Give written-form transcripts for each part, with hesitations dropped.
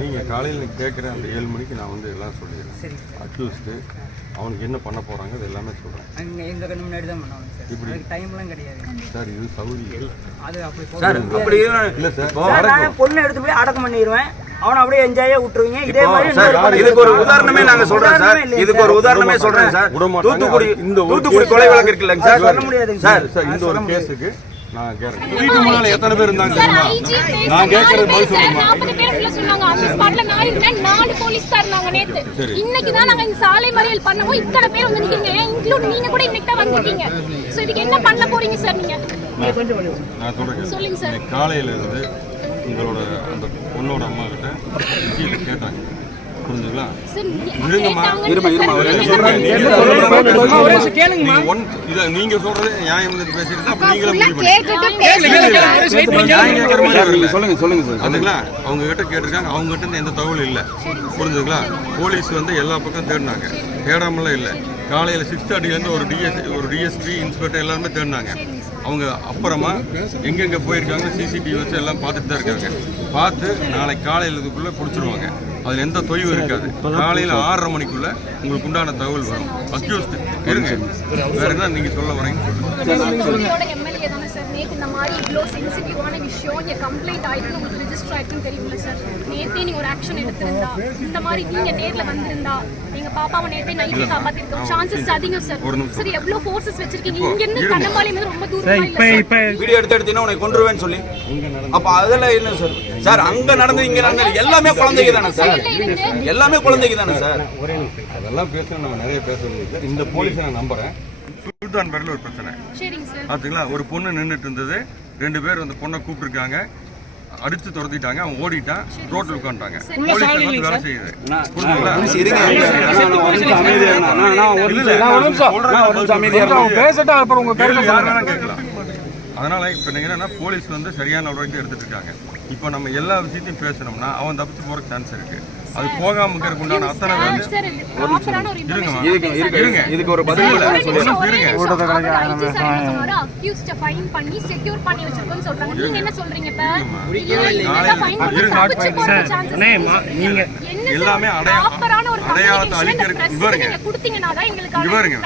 நீங்கள் காலையில் கேட்குற அந்த 7 மணிக்கு நான் வந்து எல்லாம் சொல்லிடுறேன். அக்யூஸ்டு அவனுக்கு என்ன பண்ண போகிறாங்க அது எல்லாமே சொல்கிறேன். எங்கள் கண்ணு முன்னாடி தான் பண்ணுவாங்க சார். இப்படி டைம்லாம் கிடையாது சார். இது சவுதி அது அப்படி அப்படி இல்லை சார். நான் பொண்ணு எடுத்து போய் அடக்கம் பண்ணிடுவேன். அவனை அப்படியே என்ஜாயா விட்டுருவீங்க. இதே மாதிரி இதுக்கு ஒரு உதாரணமே நாங்க சொல்றேன் சார். இதுக்கு ஒரு உதாரணமே சொல்றேன் சார். தூத்துக்குடி கொலை வழக்கு இருக்குல்ல சார், சொல்ல முடியாது சார். இந்த ஒரு கேஸுக்கு நான் கேரண்டி. வீட்டு முன்னால எத்தனை பேர் இருந்தாங்க தெரியுமா? நான் கேட்கறது பதில் சொல்லுங்க. 40 பேர் உள்ள சொன்னாங்க. ஆபீஸ் ஸ்பாட்ல நான் இருந்தேன். 4 போலீஸ் தான் இருந்தாங்க நேத்து. இன்னைக்கு தான் நாங்க இந்த சாலை மறியல் பண்ணோம். இத்தனை பேர் வந்து நிக்கீங்க. இன்க்ளூட் நீங்க கூட இன்னைக்கு தான் வந்திருக்கீங்க. சோ இதுக்கு என்ன பண்ண போறீங்க சார் நீங்க? நான் சொல்றேன். சொல்லுங்க சார். காலையில இருந்து உங்களோட அந்த பொண்ணோட அம்மா கிட்ட விஷயம் கேட்டாங்க. புரிஞ்சுங்களா? நீங்க சொல்றது நியாயம் பேசிட்டு அப்ப நீங்களும் சொல்லுங்க சார். அதுங்களா அவங்க கிட்ட கேட்டிருக்காங்க. அவங்க கிட்ட இருந்து எந்த தகவலும் இல்லை. புரிஞ்சுங்களா? போலீஸ் வந்து எல்லா பக்கம் தேடினாங்க. தேடாமலாம் இல்லை. காலையில் 6:30 ஒரு டிஎஸ்பி இன்ஸ்பெக்டர் எல்லாருமே தேடினாங்க. அவங்க அப்புறமா எங்கெங்கே போயிருக்காங்க சிசிடிவி வச்சு எல்லாம் பார்த்துட்டு தான் இருக்காங்க. பார்த்து நாளைக்கு காலையில் இதுக்குள்ளே பிடிச்சிருவாங்க. அதில் எந்த தொய்வு இருக்காது. காலையில் 6:30 மணிக்குள்ளே உங்களுக்கு உண்டான தகவல் வரும். அக்யூஸ்ட் இருங்க. வேற என்ன நீங்கள் சொல்ல வரீங்க? இந்த மாதிரி இவ்வளோ சென்சிட்டிவான விஷயம் இங்கே கம்ப்ளைண்ட் ஆகிட்டு உங்களுக்கு ரெஜிஸ்டர் ஆகிட்டுன்னு தெரியுங்களா சார்? நேற்றே நீங்கள் ஒரு ஆக்ஷன் எடுத்திருந்தா, இந்த மாதிரி நீங்கள் நேரில் வந்திருந்தா எங்கள் பாப்பாவை நேற்றே நைட்டே காப்பாற்றிருக்கோம். சான்சஸ் அதிகம் சார். சார் எவ்வளோ ஃபோர்ஸஸ் வச்சிருக்கீங்க? இங்கேருந்து கண்ணம்பாளையம் ரொம்ப தூரம் வீடியோ எடுத்தீங்கன்னா உனக்கு கொண்டுருவேன்னு சொல்லி அப்போ அதெல்லாம் என்ன சார்? சார் அங்கே நடந்தது இங்கே நடந்தது எல்லாமே குழந்தைங்க தானே சார்? எல்லாமே குழந்தைங்க தானே சார்? அதெல்லாம் பேசணும். நம்ம நிறைய பேசணும். இந்த போலீஸை நான் நம்புறேன். சுல்தான் பேரில் ஒரு பிரச்சனை பாத்தீங்களா? ஒரு பொண்ணு நின்றுட்டு இருந்தது. 2 பேர் வந்து பொண்ணை கூப்பிட்டுருக்காங்க. அடிச்சு துரத்திட்டாங்க. அவன் ஓடிட்டான். ரோட்ல உட்காந்துட்டாங்க. போலீஸ் வந்து வேலை செய்யுது. கேட்கலாம். அதனால இப்ப நீங்க என்னன்னா போலீஸ் வந்து சரியான நடவடிக்கை எடுத்துட்டு இருக்காங்க. இப்ப நம்ம எல்லா விஷயத்தையும் பேசணும்னா அவன் தப்பிச்சு போற சான்ஸ் இருக்கு. அது போகாம இருக்கிறதுக்கு உண்டான அத்தனை இதுக்கு ஒரு பதில் எல்லாமே அடையாளத்தை அழிக்கிறதுக்கு இவருங்க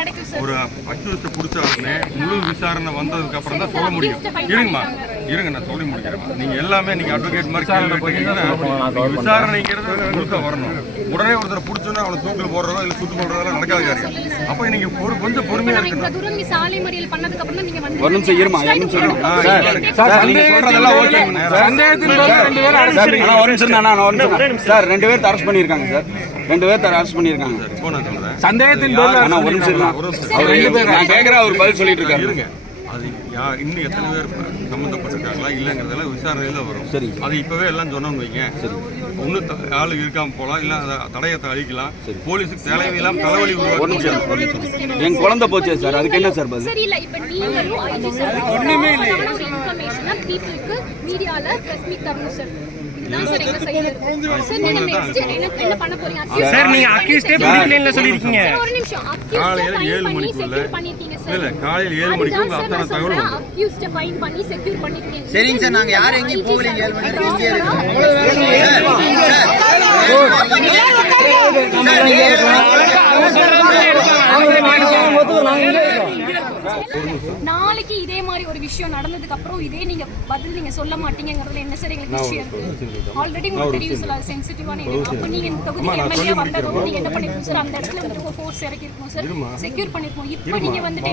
ஒரு அக்யூஸ்ட் பிடிச்சாலுமே முழு விசாரணை வந்ததுக்கு அப்புறம் தான் சொல்ல முடியும். இருங்க நான் சொல்லி முடிக்கிறேன். நீங்க எல்லாமே நீங்க அட்வொகேட் மாதிரி விசாரணைங்கிறது வரணும். உடனே ஒருத்தரை பிடிச்சோன்னா அவனை தூக்கில் போடுறதோ இல்லை சுட்டு போடுறதோ நடக்காத காரியம். அப்ப நீங்க கொஞ்சம் பொறுமையா இருக்கணும். ஒரு நிமிஷம் இருமா. சார் 2 பேர் அரெஸ்ட் பண்ணிருக்காங்க சார். 2 பேர் அரெஸ்ட் பண்ணிருக்காங்க. சந்தேகத்தின் பேர்ல ஒரு நிமிஷம் கேட்கிறேன். அவர் பதில் சொல்லிட்டு இருக்காரு. அது இன்னும் எத்தனை பேர் சம்மந்தப்பட்டிருக்காங்களா இல்லைங்கிறதெல்லாம் விசாரணையில வரும். சரி, அது இப்பவே எல்லாம் சொன்னோம்னு வைங்க. இன்னும் ஆளு இருக்காம போலாம், இல்ல தடயத்தை அழிக்கலாம். போலீஸுக்கு தேவையில்லாம தலைவலி உருவாக்கும். என் குழந்தை போச்சு சார். அதுக்கு என்ன சார் பதில்? சார் நீங்க அக்யூஸ்டே பிடிக்கலன்னு சொல்லிருக்கீங்க. காலையில 7 மணிக்குள்ள இல்ல காலையில 7 மணிக்கு உங்க அத்தனை தகவல் அக்யூஸ்ட் ஃபைன் பண்ணி செக்யூர் பண்ணிட்டீங்க. சரிங்க சார். நாங்க யாரும் எங்கேயும் போகலீங்க. 7 மணிக்கு இங்கே நாளைக்கு இதே மாதிரி ஒரு விஷயம் நடந்ததுக்கு அப்புறம் இதே நீங்க பதில் நீங்க சொல்ல மாட்டீங்கங்கறதுல என்ன சார் எங்களுக்கு விஷயம் இருக்கு? ஆல்ரெடி உங்களுக்கு தெரியும் சார் சென்சிட்டிவான இது. அப்ப நீங்க இந்த தொகுதி எம்எல்ஏ வந்ததோ நீங்க என்ன பண்ணிருக்கீங்க சார்? அந்த இடத்துல வந்து ஒரு ஃபோர்ஸ் இறக்கி இருக்கணும் சார். செக்யூர் பண்ணிருக்கோம். இப்போ நீங்க வந்துட்டு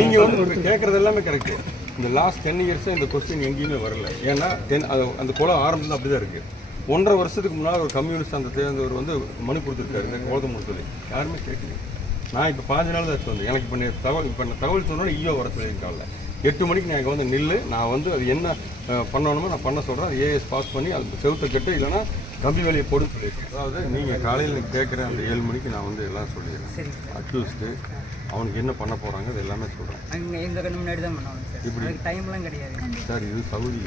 நீங்க வந்து கேக்குறது எல்லாமே கரெக்ட். இந்த லாஸ்ட் 10 இயர்ஸ் இந்த क्वेश्चन எங்கேயுமே வரல. ஏன்னா அந்த கொலை ஆரம்பத்துல அப்படிதான் இருக்கு. 1.5 வருஷத்துக்கு முன்னாடி ஒரு கம்யூனிஸ்ட் அந்த தேர்ந்தவர் வந்து மனு கொடுத்துருக்காரு. இந்த கோதம் சொல்லி யாருமே கேட்கல. நான் இப்போ 5 நாள் தான் வந்தேன். எனக்கு இப்போ தகவல் சொன்னோன்னே ஈயோ வர சொல்லியிருக்காங்க. 8 மணிக்கு நான் வந்து நில்லு, நான் வந்து அது என்ன பண்ணணுமோ நான் பண்ண சொல்கிறேன். அது ஏஎஸ் பாஸ் பண்ணி அது செவுத்தை கட்டு இல்லைன்னா கம்பி வேலையை போடுன்னு சொல்லியிருக்கேன். அதாவது நீங்கள் காலையில் கேட்குற அந்த 7 மணிக்கு நான் வந்து எல்லாம் சொல்லிடுறேன். அக்யூஸ்டு அவனுக்கு என்ன பண்ண போகிறாங்க அது எல்லாமே சொல்கிறேன். எங்கள் கண்ணு முன்னாடி தான் பண்ணுவாங்க சார். இப்படி டைம்லாம் கிடையாது சார். இது சவுதி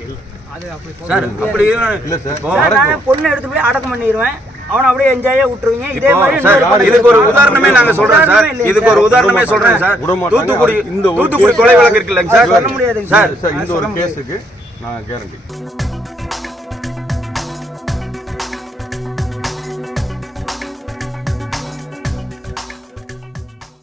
அது அப்படி இல்லை சார். நான் பொண்ணு எடுத்து போய் அடக்கம் பண்ணிடுவேன். அவனை அப்படியே என்ஜாயா விட்டுருவீங்க. இதே மாதிரி இதுக்கு ஒரு உதாரணமே நாங்க சொல்றேன் சார். இதுக்கு ஒரு உதாரணமே சொல்றேன் சார். தூத்துக்குடி கொலை வழக்கு இருக்குல்ல சார், சொல்ல முடியாது சார். இந்த ஒரு கேஸுக்கு நான் கேரண்டி.